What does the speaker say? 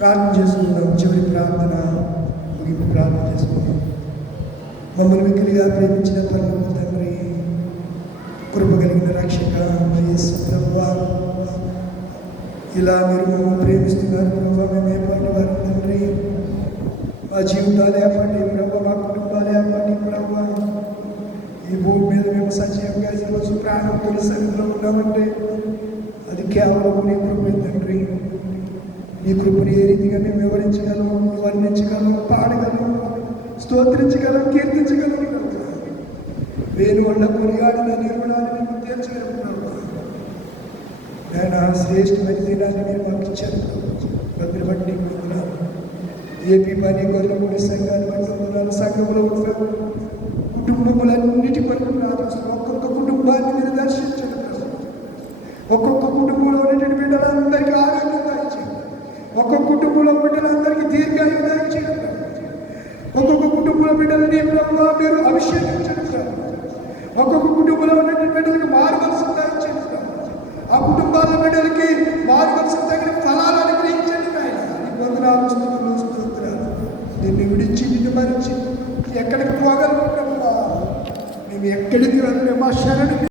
ప్రార్థన చేసుకుందాం. చివరి ప్రార్థన ముగింపు ప్రార్థన చేసుకుందాం. మమ్మల్ని మిగిలిగా ప్రేమించిన పనులకు తండ్రి కృప కలిగిన రక్షక ప్రభావ ఇలా మీరు మమ్మల్ని ప్రేమిస్తున్నారు ప్రభావ మేము ఏపాటి వారు తండ్రి మా జీవితాలు ఏపాటి ప్రభావ మా కుటుంబాలు ఏపాటి ప్రభావ ఈ భూమి మీద మేము సజీవంగా ప్రాణం తొలిసరిలో ఉన్నామంటే అది కేవలం నీ కృపే తండ్రి. నీ కృపను ఏ రీతిగా మేము వివరించగలం వర్ణించగలం పాడగలం స్తోత్రించగలం కీర్తించగలం వేలు వల్ల కొనియాడిన నిర్మణాన్ని మేము తీర్చగలం ప్రభావ నేను శ్రేష్టమైన దినాన్ని మీరు మాకు ఇచ్చారు భద్ర బట్టి వందనాలు ఏపీ పని గొర్రెపూడి సంఘాన్ని బట్టి వందనాలు సంఘంలో ఉన్న కుటుంబములన్నిటి కొరకు ప్రార్థిస్తున్నాం ఒక్కొక్క కుటుంబాన్ని మీరు దర్శించండి ఒక్కొక్క కుటుంబంలో ఉన్నటువంటి బిడ్డలందరికీ ఆరోగ్యం దాయించండి ఒక్కొక్క కుటుంబంలో బిడ్డలందరికీ దీర్ఘాయువు దాయించండి ఒక్కొక్క కుటుంబంలో బిడ్డలని ప్రభు మీరు అభిషేకించండి ప్రభు. ఒక్కొక్క కుటుంబంలో ఉన్నటువంటి బిడ్డలకు మార్గదర్శనం దయచేయండి ప్రభు. ఆ కుటుంబాల బిడ్డలకి మార్గదర్శనం తగిన ఫలాలు అనుగ్రహించండి నాయన వందనాలు స్తుతులు స్తోత్రాలు నిన్ను విడిచి నిన్ను మరిచి ఎక్కడికి పోగలను ప్రభు మేము ఎక్కడికి వెళ్ళే మా శరణి